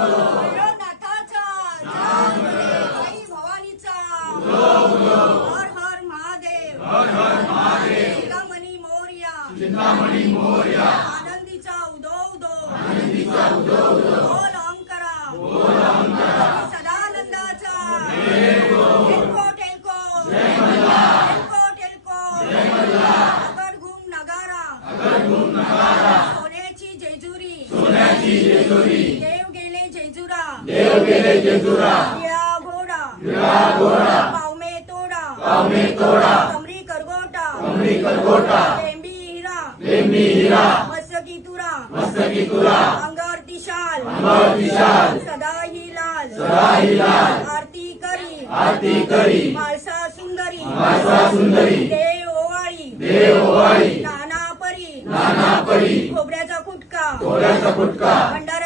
भैरवनाथाचा आई भवानीचा हर हर महादेव चिंतामणी मोरया आनंदीचा उदो बोल ओंकारा सदानंदाचा टेल्को अगरगुम नगारा सोन्याची जेजुरी देव गेले जेजुरा निळा घोडा पावमे तोडा कमरी करगोटा लेंबी हिरा मस्तकी तुरा अंगावरती शाल सदा ही लाल आरती करी माळसा सुंदरी देव ओवाळी नाना परी खोबऱ्याचा फुटका भंडारा